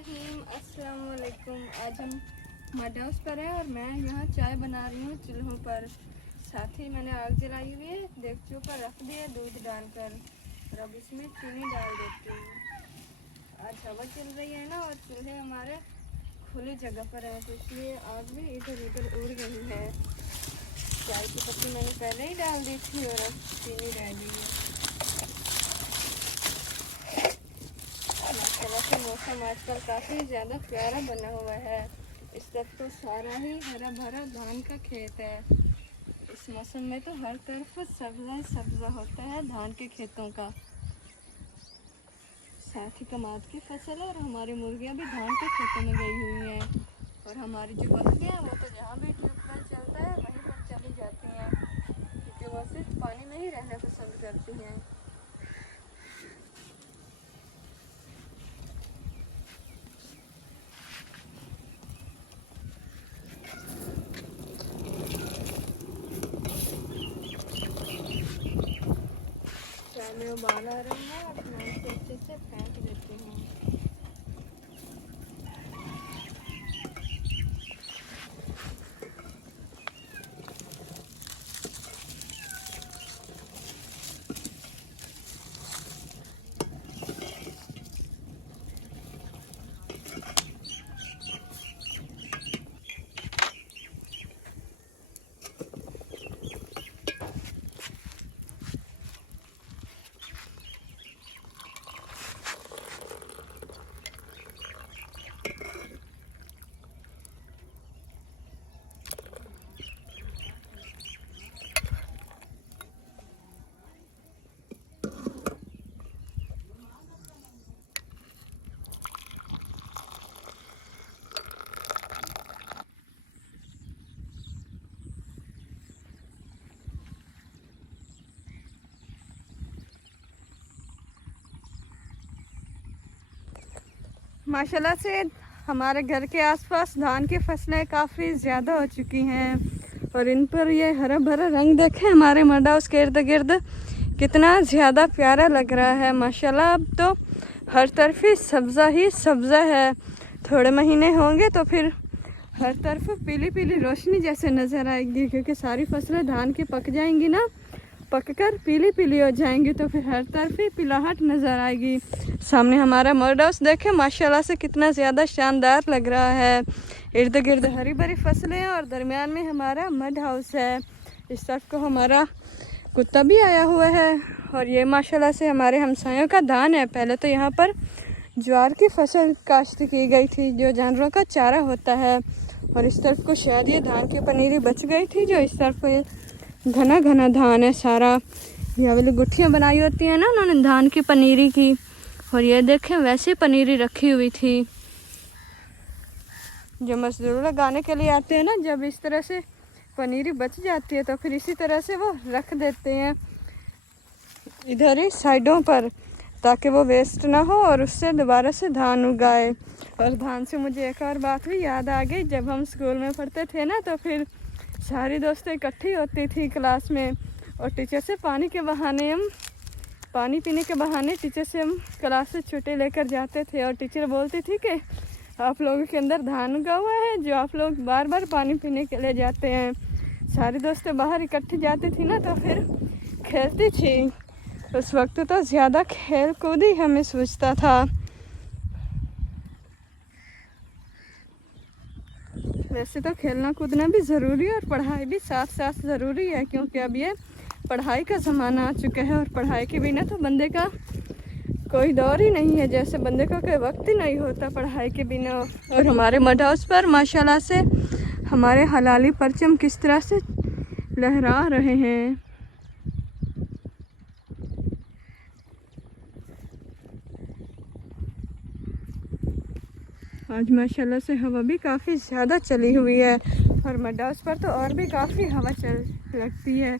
बिस्मिल्लाहिर्रहमानिर्रहीम। अस्सलाम वालेकुम। आज हम मड हाउस पर है और मैं यहाँ चाय बना रही हूँ चूल्हों पर। साथ ही मैंने आग जलाई हुई है, देगचों पर रख दिया दूध डालकर और अब इसमें चीनी डाल देती हूँ। आज हवा चल रही है ना और चूल्हे हमारे खुली जगह पर है तो इसलिए आग भी इधर उधर उड़ रही है। चाय की पत्ती मैंने पहले ही डाल दी थी और अब चीनी रह गई है। माशाल्लाह से मौसम आजकल काफ़ी ज़्यादा प्यारा बना हुआ है। इस तरफ तो सारा ही हरा भरा धान का खेत है। इस मौसम में तो हर तरफ सब्ज़ा सब्ज़ा होता है धान के खेतों का। साथ ही कमाद की फसल है और हमारी मुर्गियां भी धान के खेतों में गई हुई हैं और हमारी जो बकरियां हैं वो तो जहाँ भी ट्यूबवेल चलता है वहीं पर चली जाती हैं क्योंकि वो सिर्फ पानी में ही रहना पसंद करती हैं। चाय में उबाल आ रही है और मैं इसे अच्छे से फेंट देती हूँ। माशाल्लाह से हमारे घर के आसपास धान की फसलें काफ़ी ज़्यादा हो चुकी हैं और इन पर ये हरा भरा रंग देखें हमारे मड हाउस के इर्द गिर्द कितना ज़्यादा प्यारा लग रहा है। माशाल्लाह अब तो हर तरफ ही सब्ज़ा है। थोड़े महीने होंगे तो फिर हर तरफ पीली पीली रोशनी जैसे नज़र आएगी क्योंकि सारी फसलें धान की पक जाएंगी ना, पककर पीली पीली हो जाएंगी तो फिर हर तरफ ही पिलाहट नज़र आएगी। सामने हमारा मड हाउस देखें माशाल्लाह से कितना ज़्यादा शानदार लग रहा है। इर्द गिर्द हरी भरी फसलें हैं और दरमियान में हमारा मड हाउस है। इस तरफ को हमारा कुत्ता भी आया हुआ है और ये माशाल्लाह से हमारे हमसायों का धान है। पहले तो यहाँ पर ज्वार की फसल काश्त की गई थी जो जानवरों का चारा होता है और इस तरफ को शायद ये धान की पनीरी बच गई थी जो इस तरफ ये घना घना धान है सारा। ये वाली गुट्ठियाँ बनाई होती हैं ना उन्होंने धान की पनीरी की और ये देखें वैसे पनीरी रखी हुई थी। जो मजदूर लगाने के लिए आते हैं ना, जब इस तरह से पनीरी बच जाती है तो फिर इसी तरह से वो रख देते हैं इधर ही साइडों पर ताकि वो वेस्ट ना हो और उससे दोबारा से धान उगाए। और धान से मुझे एक और बात भी याद आ गई, जब हम स्कूल में पढ़ते थे ना तो फिर सारी दोस्तें इकट्ठी होती थी क्लास में और टीचर से पानी पीने के बहाने टीचर से हम क्लास से छुट्टी लेकर जाते थे और टीचर बोलती थी कि आप लोगों के अंदर धान उगा हुआ है जो आप लोग बार बार पानी पीने के लिए जाते हैं। सारी दोस्तें बाहर इकट्ठी जाती थी ना तो फिर खेलती थी। उस वक्त तो ज़्यादा खेल कूद ही हमें सूझता था। वैसे तो खेलना कूदना भी ज़रूरी है और पढ़ाई भी साथ साथ ज़रूरी है क्योंकि अब ये पढ़ाई का ज़माना आ चुका है और पढ़ाई के बिना तो बंदे का कोई दौर ही नहीं है, जैसे बंदे का कोई वक्त ही नहीं होता पढ़ाई के बिना। और हमारे मड हाउस पर माशाल्लाह से हमारे हलाली परचम किस तरह से लहरा रहे हैं। आज माशाल्लाह से हवा भी काफ़ी ज़्यादा चली हुई है और मड हाउस पर तो और भी काफ़ी हवा चल लगती है।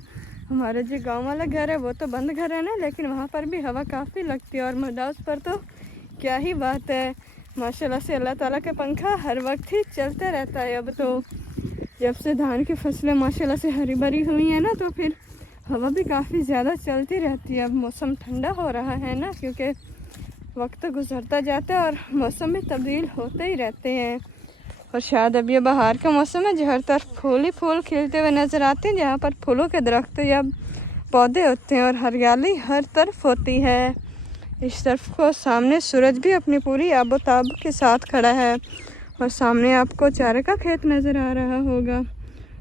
हमारा जो गांव वाला घर है वो तो बंद घर है ना, लेकिन वहाँ पर भी हवा काफ़ी लगती है और मड हाउस पर तो क्या ही बात है। माशाल्लाह से अल्लाह ताला का पंखा हर वक्त ही चलते रहता है। अब तो जब से धान की फसलें माशाल्लाह से हरी भरी हुई हैं ना तो फिर हवा भी काफ़ी ज़्यादा चलती रहती है। अब मौसम ठंडा हो रहा है ना क्योंकि वक्त गुजरता जाता है और मौसम में तब्दील होते ही रहते हैं। और शायद अब ये बाहर का मौसम है, जो हर तरफ फूल ही फूल खिलते हुए नज़र आते हैं, जहाँ पर फूलों के दरख्त या पौधे होते हैं और हरियाली हर तरफ होती है। इस तरफ को सामने सूरज भी अपनी पूरी आबोताब के साथ खड़ा है और सामने आपको चारे का खेत नज़र आ रहा होगा।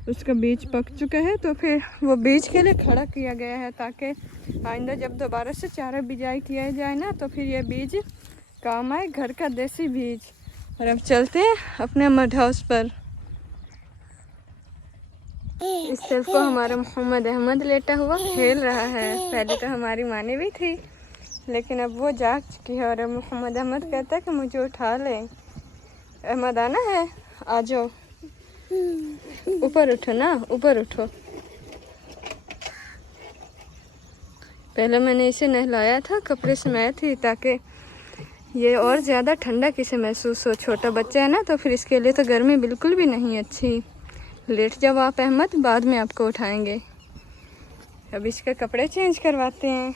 उसका बीज पक चुका है, तो फिर वो बीज के लिए खड़ा किया गया है ताकि आइंदा जब दोबारा से चारा बिजाई किया जाए ना, तो फिर ये बीज काम आए, घर का देसी बीज। और अब चलते हैं अपने मड हाउस पर। इस तरफ को हमारा मोहम्मद अहमद लेटा हुआ खेल रहा है। पहले तो हमारी माने भी थी, लेकिन अब वो जाग चुकी है और अब मोहम्मद अहमद कहता है कि मुझे उठा ले। अहमद आना है, आ जाओ, ऊपर उठो ना, ऊपर उठो। पहले मैंने इसे नहलाया था, कपड़े समाए थी ताकि ये और ज़्यादा ठंडा किसे महसूस हो। छोटा बच्चा है ना, तो फिर इसके लिए तो गर्मी बिल्कुल भी नहीं अच्छी। लेट जाओ आप अहमद, बाद में आपको उठाएंगे। अब इसके कपड़े चेंज करवाते हैं।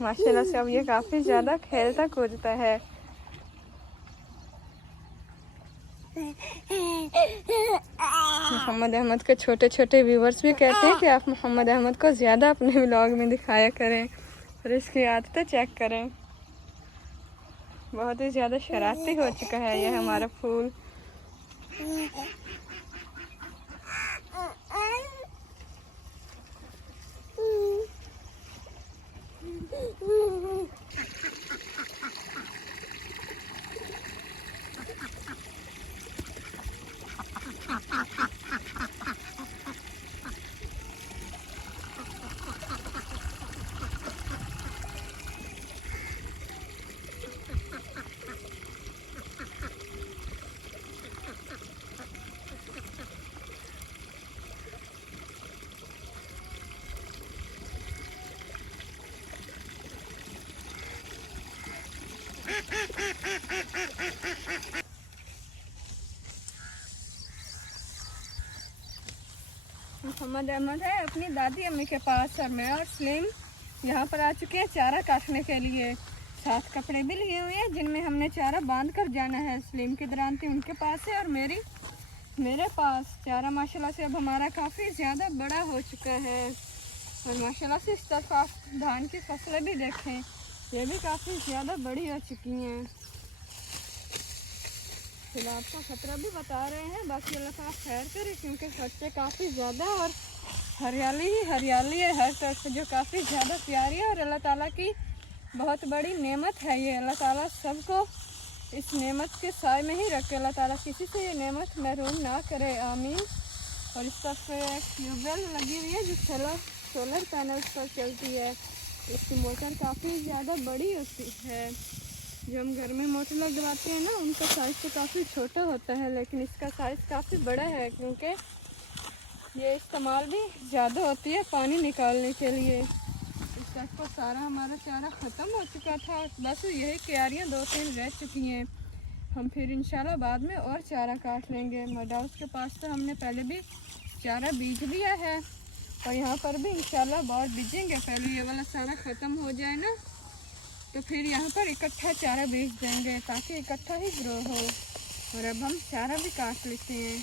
माशाल्लाह से अब ये काफ़ी ज़्यादा खेलता कूदता है। मोहम्मद अहमद के छोटे छोटे व्यूवर्स भी कहते हैं कि आप मोहम्मद अहमद को ज़्यादा अपने व्लॉग में दिखाया करें और इसकी आदतें चेक करें। बहुत ही ज़्यादा शरारती हो चुका है यह हमारा फूल। मोहम्मद अहमद है अपनी दादी अम्मी के पास और मैं और सलीम यहाँ पर आ चुके हैं चारा काटने के लिए। साथ कपड़े भी लिए हुए हैं जिनमें हमने चारा बांध कर जाना है। सलीम की दरांती उनके पास है और मेरे पास चारा माशाल्लाह से अब हमारा काफ़ी ज़्यादा बड़ा हो चुका है। और माशाल्लाह से इस तरफ आप धान की फसलें भी देखें, ये भी काफ़ी ज़्यादा बड़ी हो चुकी हैं। सैलाब का ख़तरा भी बता रहे हैं, बाकी अल्लाह ताला खैर करे, क्योंकि खर्चे काफ़ी ज़्यादा और हरियाली ही हरियाली है हर तरफ, जो काफ़ी ज़्यादा प्यारी है और अल्लाह ताला की बहुत बड़ी नेमत है ये। अल्लाह ताला सबको इस नेमत के साए में ही रखे, अल्लाह ताला किसी से ये नेमत महरूम ना करे, आमीन। और इस तरफ एक ट्यूबवेल लगी हुई है जो सोलर पैनल पर चलती है। इसकी मोटर काफ़ी ज़्यादा बड़ी होती है। जो हम घर में मोटर लगवाते हैं ना, उनका साइज़ तो काफ़ी छोटा होता है, लेकिन इसका साइज़ काफ़ी बड़ा है क्योंकि ये इस्तेमाल भी ज़्यादा होती है पानी निकालने के लिए। इस तरफ को सारा हमारा चारा ख़त्म हो चुका था, बस यही क्यारियाँ 2-3 रह चुकी हैं। हम फिर इंशाल्लाह बाद में और चारा काट लेंगे। मड हाउस के पास तो हमने पहले भी चारा बीज लिया है और यहाँ पर भी इंशाल्लाह और बीजेंगे। पहले ये वाला सारा ख़त्म हो जाए ना, तो फिर यहाँ पर इकट्ठा चारा बेच देंगे ताकि इकट्ठा ही ग्रो हो। और अब हम चारा भी काट लेते हैं।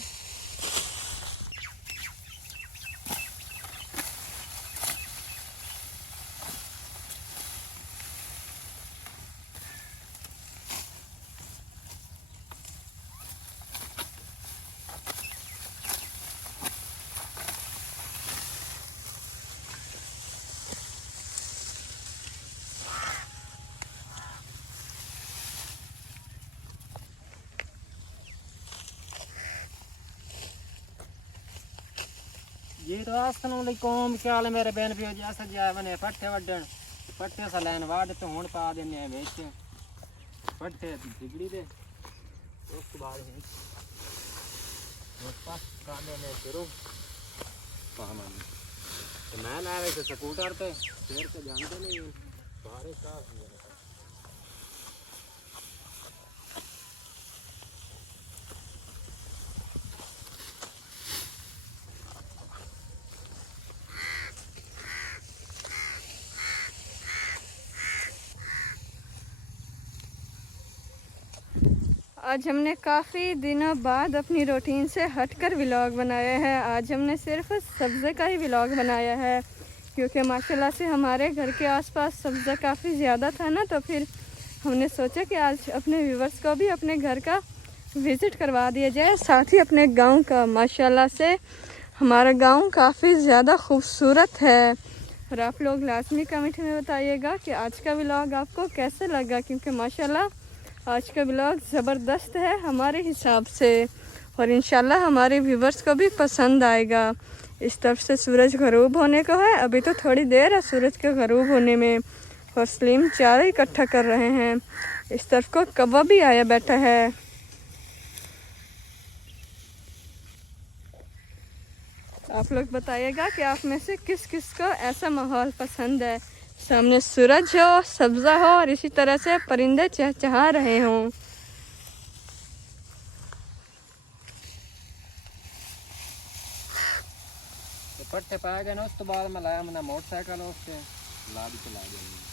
जी तो अस्सलामुअलैकुम, क्या हाल है मेरे बहन भी जैसा जाए बने पट्टे वड्डन पट्टे सा लैन वाड़ तो हूँ पा देने बेच पट्टे बिगड़ी दे उसके बाद कांदे में शुरू पामन तो मैं लाए थे स्कूटर पे फिर से जानते नहीं बारिश का आज हमने काफ़ी दिनों बाद अपनी रूटीन से हटकर व्लॉग बनाया है। आज हमने सिर्फ सब्ज़े का ही व्लॉग बनाया है, क्योंकि माशाल्लाह से हमारे घर के आसपास सब्ज़ा काफ़ी ज़्यादा था ना, तो फिर हमने सोचा कि आज अपने व्यूवर्स को भी अपने घर का विज़िट करवा दिया जाए, साथ ही अपने गांव का। माशाल्लाह से हमारा गांव काफ़ी ज़्यादा खूबसूरत है। और आप लोग लाजमी कमेंट में बताइएगा कि आज का व्लॉग आपको कैसे लगा, क्योंकि माशाल्लाह आज का व्लॉग ज़बरदस्त है हमारे हिसाब से, और इंशाल्लाह हमारे व्यूवर्स को भी पसंद आएगा। इस तरफ से सूरज ग़रूब होने को है, अभी तो थोड़ी देर है सूरज के ग़रूब होने में, और सलीम चारा इकट्ठा कर रहे हैं। इस तरफ को कौवा भी आया बैठा है। आप लोग बताइएगा कि आप में से किस किस को ऐसा माहौल पसंद है, सामने सूरज हो, सब्ज़ा हो और इसी तरह से परिंदे चहचहा रहे हों। तो पट्टे पाए गए ना, उस तो बाद में लाया मैंने मोटरसाइकिल, उससे ला भी चला गया।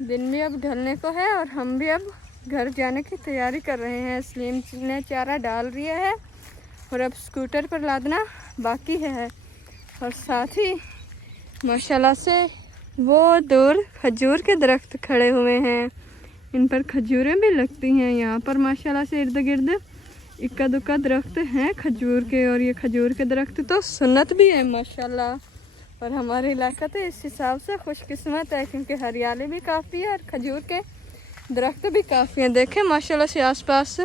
दिन भी अब ढलने को है और हम भी अब घर जाने की तैयारी कर रहे हैं। सलीम ने चारा डाल दिया है और अब स्कूटर पर लादना बाकी है। और साथ ही माशाल्लाह से वो दूर खजूर के दरख्त खड़े हुए हैं, इन पर खजूरें भी लगती हैं। यहाँ पर माशाल्लाह से इर्द गिर्द इक्का दुक्का दरख्त हैं खजूर के, और ये खजूर के दरख्त तो सुन्नत भी है माशाल्लाह। और हमारे इलाका तो इस हिसाब से खुशकिस्मत है, क्योंकि हरियाली भी काफ़ी है और खजूर के दरख्त भी काफ़ी हैं। देखें माशाल्लाह से आसपास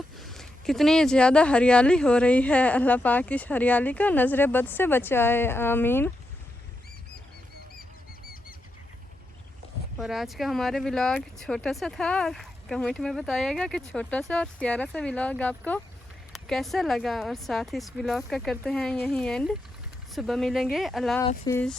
कितनी ज़्यादा हरियाली हो रही है। अल्लाह पाक इस हरियाली को नज़र बद से बचाए, आमीन। और आज का हमारे व्लॉग छोटा सा था, और कमेंट में बताइएगा कि छोटा सा और प्यारा सा व्लॉग आपको कैसा लगा। और साथ ही इस व्लॉग का करते हैं यहीं एंड। सुबह मिलेंगे, अल्लाह हाफिज़।